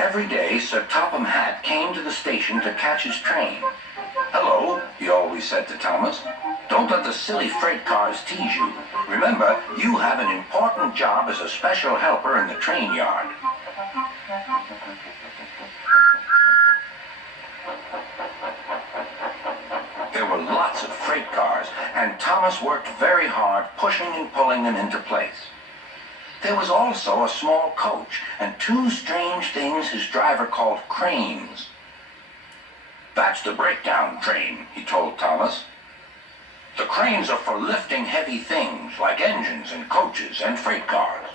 Every day, Sir Topham Hatt came to the station to catch his train. "Hello," he always said to Thomas. "Don't let the silly freight cars tease you. Remember, you have an important job as a special helper in the train yard." There were lots of freight cars, and Thomas worked very hard pushing and pulling them into place. There was also a small coach and two strange things his driver called cranes. "That's the breakdown train," he told Thomas. "The cranes are for lifting heavy things like engines and coaches and freight cars."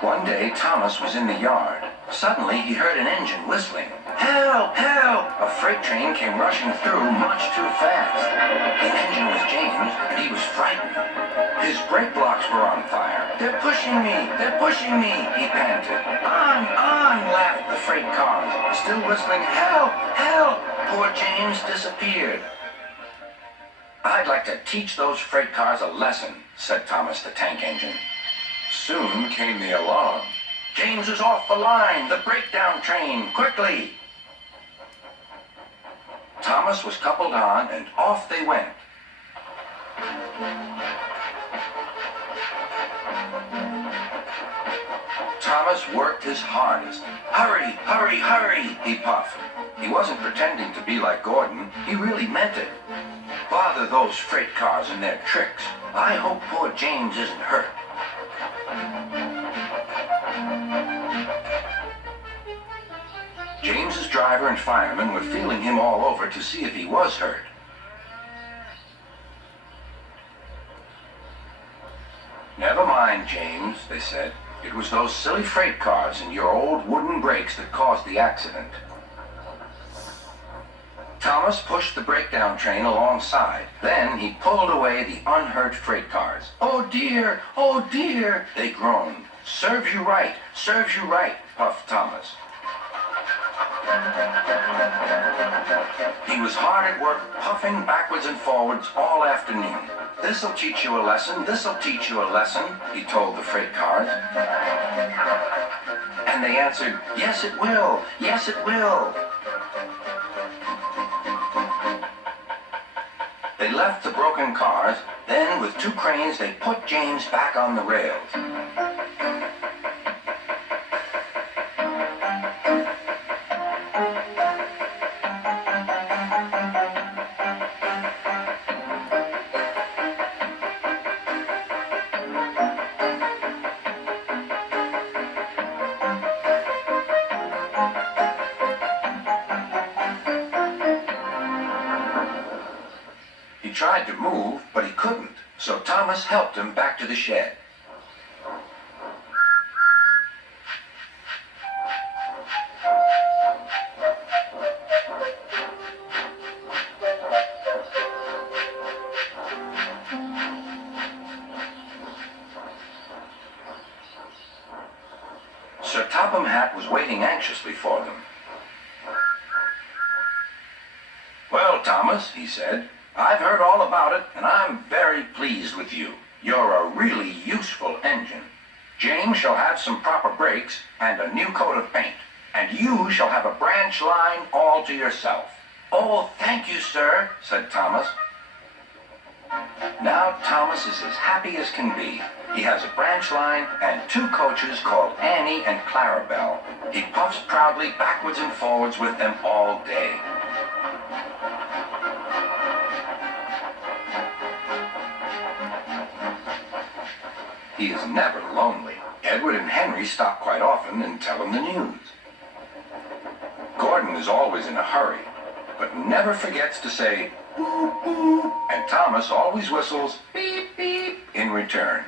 One day, Thomas was in the yard. Suddenly, he heard an engine whistling. "Help! Help!" A freight train came rushing through much too fast. The engine was James, and he was frightened. His brake blocks were on fire. "They're pushing me! They're pushing me!" he panted. On!" laughed the freight cars, still whistling, "Help! Help!" Poor James disappeared. "I'd like to teach those freight cars a lesson," said Thomas the tank engine. Soon came the alarm. "James is off the line! The breakdown train! Quickly!" Thomas was coupled on, and off they went. Thomas worked his hardest. "Hurry, hurry, hurry," he puffed. He wasn't pretending to be like Gordon. He really meant it. "Bother those freight cars and their tricks. I hope poor James isn't hurt." James's driver and firemen were feeling him all over to see if he was hurt. "Never mind, James," they said. "It was those silly freight cars and your old wooden brakes that caused the accident." Thomas pushed the breakdown train alongside. Then he pulled away the unhurt freight cars. "Oh dear! Oh dear!" they groaned. "Serves you right! Serves you right!" puffed Thomas. He was hard at work, puffing backwards and forwards all afternoon. "This'll teach you a lesson, this'll teach you a lesson," he told the freight cars. And they answered, "Yes, it will, yes, it will." They left the broken cars, then with two cranes they put James back on the rails. He tried to move, but he couldn't, so Thomas helped him back to the shed. Sir Topham Hatt was waiting anxiously for them. "Well, Thomas," he said, "I've heard all about it, and I'm very pleased with you. You're a really useful engine. James shall have some proper brakes and a new coat of paint, and you shall have a branch line all to yourself." "Oh, thank you, sir," said Thomas. Now Thomas is as happy as can be. He has a branch line and two coaches called Annie and Clarabelle. He puffs proudly backwards and forwards with them all day. He is never lonely. Edward and Henry stop quite often and tell him the news. Gordon is always in a hurry, but never forgets to say, "Boop, boop," and Thomas always whistles, "Beep, beep," in return.